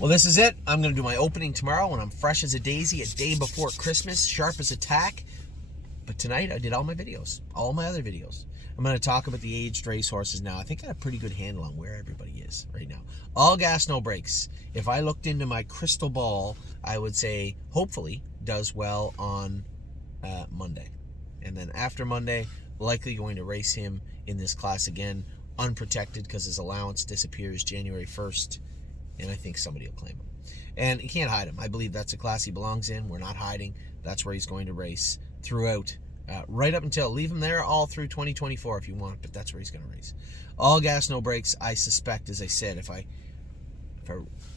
Well, this is it. I'm going to do my opening tomorrow when I'm fresh as a daisy, a day before Christmas, sharp as a tack. But tonight I did all my videos, all my other videos. I'm going to talk about the aged racehorses now. I think I have a pretty good handle on where everybody is right now. All gas, no brakes. If I looked into my crystal ball, I would say hopefully does well on Monday. And then after Monday, likely going to race him in this class again, unprotected because his allowance disappears January 1st. And I think somebody will claim him. And you can't hide him. I believe that's a class he belongs in. We're not hiding. That's where he's going to race throughout, right up until, leave him there all through 2024 if you want, but that's where he's going to race. All gas, no brakes. I suspect, as I said, if I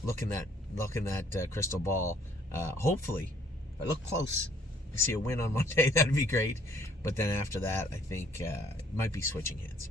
look in that crystal ball, hopefully, if I look close, I see a win on Monday, that'd be great. But then after that, I think it might be switching hands.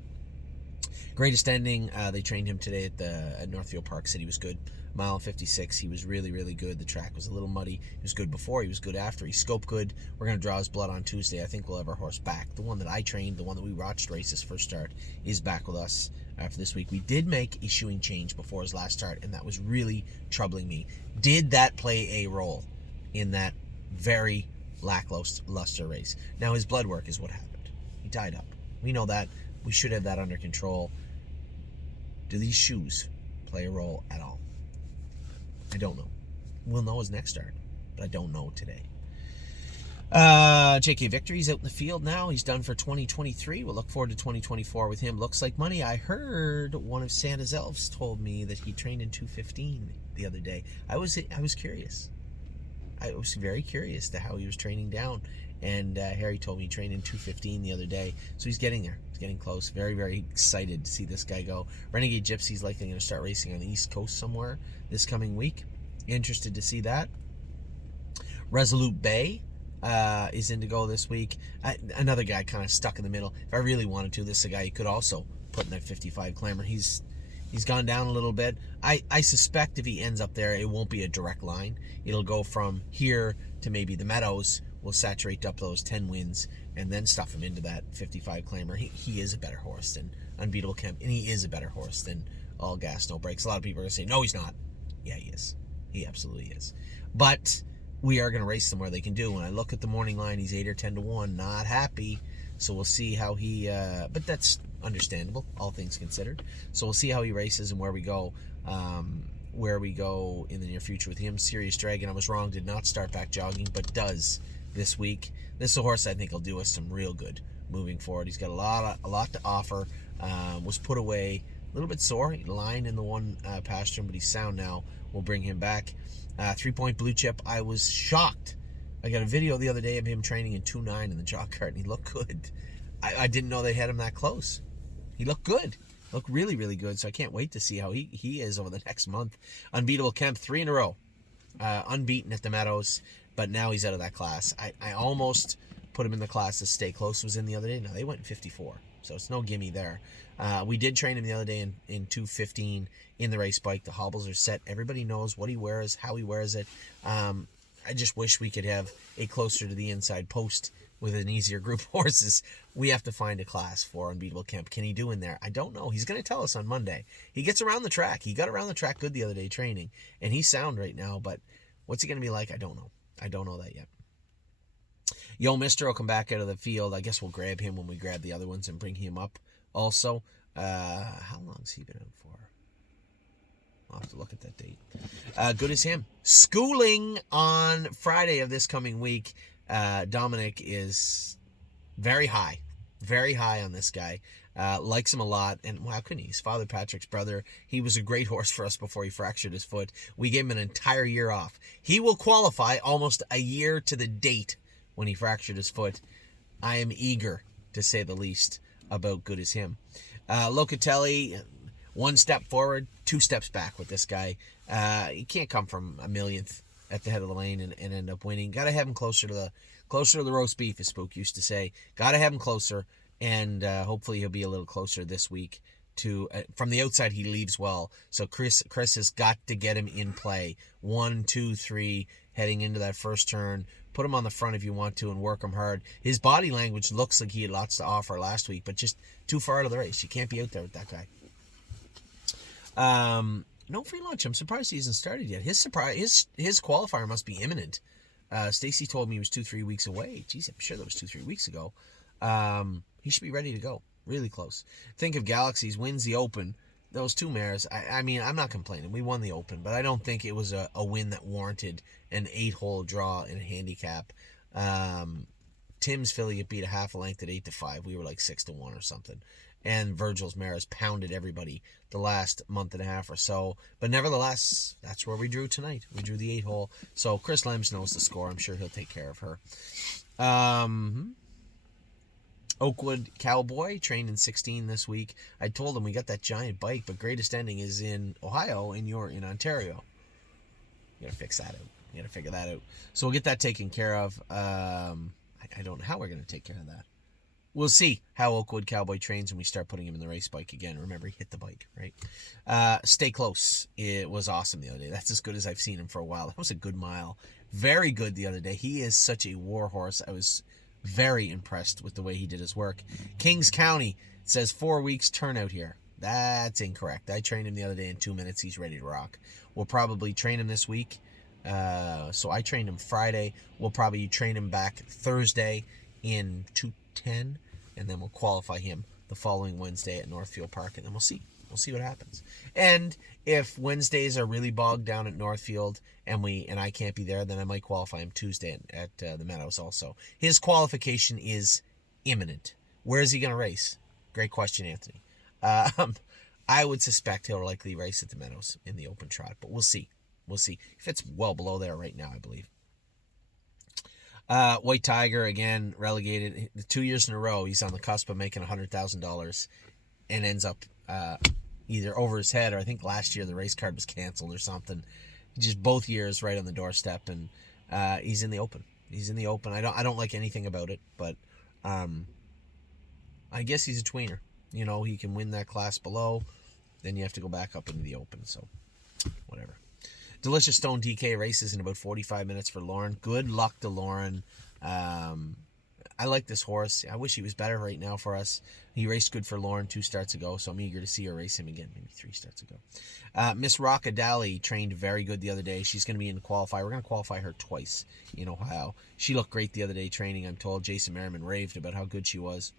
Greatest ending, they trained him today at Northfield Park. Said he was good. Mile 56, he was really, really good. The track was a little muddy. He was good before, he was good after. He scoped good. We're going to draw his blood on Tuesday. I think we'll have our horse back. The one that I trained, the one that we watched race his first start, is back with us for this week. We did make a shoeing change before his last start, and that was really troubling me. Did that play a role in that very lackluster race? Now, his blood work is what happened. He tied up. We know that. We should have that under control. Do these shoes play a role at all? I don't know. We'll know his next start, but I don't know today. JK Victory's out in the field now. He's done for 2023. We'll look forward to 2024 with him. Looks like money. I heard one of Santa's elves told me that he trained in 215 the other day. I was curious. I was very curious to how he was training down. And Harry told me he trained in 215 the other day. So he's getting there. He's getting close. Very, very excited to see this guy go. Renegade Gypsy's likely going to start racing on the East Coast somewhere this coming week. Interested to see that. Resolute Bay is in to go this week. Another guy kind of stuck in the middle. If I really wanted to, this is a guy you could also put in that 55 Clamor. He's gone down a little bit. I suspect if he ends up there, it won't be a direct line. It'll go from here to maybe the Meadows. We'll saturate up those 10 wins and then stuff him into that 55 Clamor. He is a better horse than Unbeatable Kemp, and he is a better horse than All Gas, No Brakes. A lot of people are going to say, no, he's not. Yeah, he is. He absolutely is. But we are going to race them where they can do. When I look at the morning line, he's 8 or 10 to 1. Not happy. So we'll see how he... but that's understandable, all things considered. So we'll see how he races and where we go. Where we go in the near future with him. Serious Dragon, I was wrong, did not start back jogging, but does this week. This is a horse I think will do us some real good moving forward. He's got a lot to offer. Was put away a little bit sore. He lined in the one pasture, but he's sound now. We'll bring him back. 3-point Blue Chip. I was shocked. I got a video the other day of him training in 2.9 in the jock cart, and he looked good. I didn't know they had him that close. He looked good. Looked really, really good. So I can't wait to see how he is over the next month. Unbeatable Kemp, 3 in a row. Unbeaten at the Meadows, but now he's out of that class. I almost put him in the class that Stay Close was in the other day. No, they went in 54, so it's no gimme there. We did train him the other day in 215 in the race bike. The hobbles are set. Everybody knows what he wears, how he wears it. I just wish we could have a closer to the inside post with an easier group of horses. We have to find a class for Unbeatable Kemp. Can he do in there? I don't know. He's going to tell us on Monday. He gets around the track. He got around the track good the other day training, and he's sound right now, but what's he going to be like? I don't know. I don't know that yet. Yo Mister will come back out of the field. I guess we'll grab him when we grab the other ones and bring him up also. How long's he been out for? I'll have to look at that date. Good as him. Schooling on Friday of this coming week. Dominic is very high on this guy. Likes him a lot, and how couldn't he? He's Father Patrick's brother. He was a great horse for us before he fractured his foot. We gave him an entire year off. He will qualify almost a year to the date when he fractured his foot. I am eager, to say the least, about Good as him. Locatelli, 1 step forward, 2 steps back with this guy. He can't come from a millionth at the head of the lane and end up winning. Got to have him closer to the roast beef, as Spook used to say. Got to have him closer, and hopefully he'll be a little closer this week. To from the outside, he leaves well. So Chris has got to get him in play. 1, 2, 3, heading into that first turn. Put him on the front if you want to and work him hard. His body language looks like he had lots to offer last week, but just too far out of the race. You can't be out there with that guy. No free lunch. I'm surprised he hasn't started yet. His qualifier must be imminent. Stacy told me he was 2-3 weeks away. Geez, I'm sure that was 2-3 weeks ago. He should be ready to go. Really close. Think of Galaxies wins the Open. Those two mares, I mean, I'm not complaining. We won the Open, but I don't think it was a win that warranted an 8-hole draw in a handicap. Tim's filly beat a half a length at 8-5. We were like 6-1 or something. And Virgil's mares pounded everybody the last month and a half or so. But nevertheless, that's where we drew tonight. We drew the 8-hole. So Chris Lems knows the score. I'm sure he'll take care of her. Oakwood Cowboy trained in 16 this week. I told him we got that giant bike, but greatest ending is in Ohio, and you're in Ontario. You gotta fix that out. You gotta figure that out. So we'll get that taken care of. I don't know how we're gonna take care of that. We'll see how Oakwood Cowboy trains when we start putting him in the race bike again. Remember, he hit the bike, right? Stay Close. It was awesome the other day. That's as good as I've seen him for a while. That was a good mile. Very good the other day. He is such a war horse. I was very impressed with the way he did his work. Kings County says 4 weeks turnout here. That's incorrect. I trained him the other day in 2 minutes. He's ready to rock. We'll probably train him this week. So I trained him Friday. We'll probably train him back Thursday in 210, and then we'll qualify him the following Wednesday at Northfield Park, and then we'll see. We'll see what happens. And if Wednesdays are really bogged down at Northfield and I can't be there, then I might qualify him Tuesday at the Meadows also. His qualification is imminent. Where is he going to race? Great question, Anthony. I would suspect he'll likely race at the Meadows in the open trot, but we'll see. We'll see. He fits well below there right now, I believe. White Tiger, again, relegated 2 years in a row. He's on the cusp of making $100,000 and ends up either over his head, or I think last year the race card was canceled or something. Just both years right on the doorstep, and he's in the Open. He's in the Open. I don't like anything about it, but I guess he's a tweener. You know, he can win that class below, then you have to go back up into the Open, so whatever. Delicious Stone DK races in about 45 minutes for Lauren. Good luck to Lauren. I like this horse. I wish he was better right now for us. He raced good for Lauren 2 starts ago, so I'm eager to see her race him again, maybe 3 starts ago. Miss Rockadally trained very good the other day. She's going to be in the qualifier. We're going to qualify her twice in Ohio. She looked great the other day training. I'm told Jason Merriman raved about how good she was.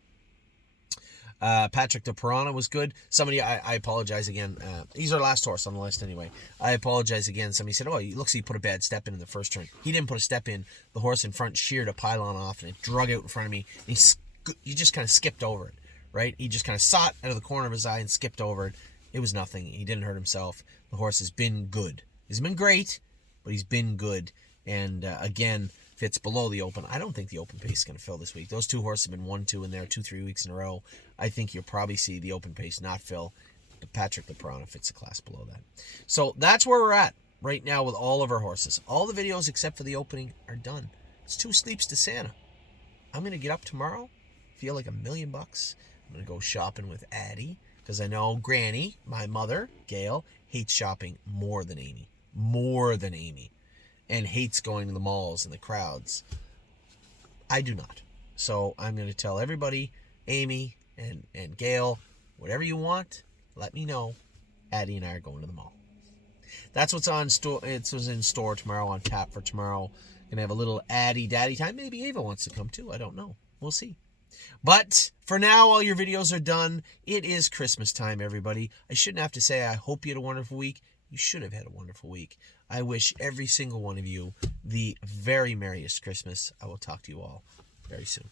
Patrick de Piranha was good. Somebody, I apologize again. He's our last horse on the list anyway. I apologize again. Somebody said, oh, it looks like he put a bad step in the first turn. He didn't put a step in. The horse in front sheared a pylon off and it drug out in front of me. He just kind of skipped over it, right? He just kind of saw it out of the corner of his eye and skipped over it. It was nothing. He didn't hurt himself. The horse has been good. He's been great, but he's been good. And again, fits below the Open. I don't think the Open pace is going to fill this week. Those 2 horses have been 1-2 in there 2-3 weeks in a row. I think you'll probably see the Open pace not fill, but Patrick de Piranha fits a class below that. So that's where we're at right now with all of our horses. All the videos except for the opening are done. It's 2 sleeps to Santa. I'm going to get up tomorrow, feel like $1 million. I'm going to go shopping with Addie, because I know Granny, my mother, Gail, hates shopping more than Amy. More than Amy. And hates going to the malls and the crowds. I do not. So I'm going to tell everybody, Amy and Gail, whatever you want, let me know. Addie and I are going to the mall. That's what's on store. It's what's in store tomorrow, on tap for tomorrow. Gonna have a little Addie daddy time. Maybe Ava wants to come too. I don't know. We'll see. But for now, all your videos are done. It is Christmas time, everybody. I shouldn't have to say I hope you had a wonderful week. You should have had a wonderful week. I wish every single one of you the very merriest Christmas. I will talk to you all very soon.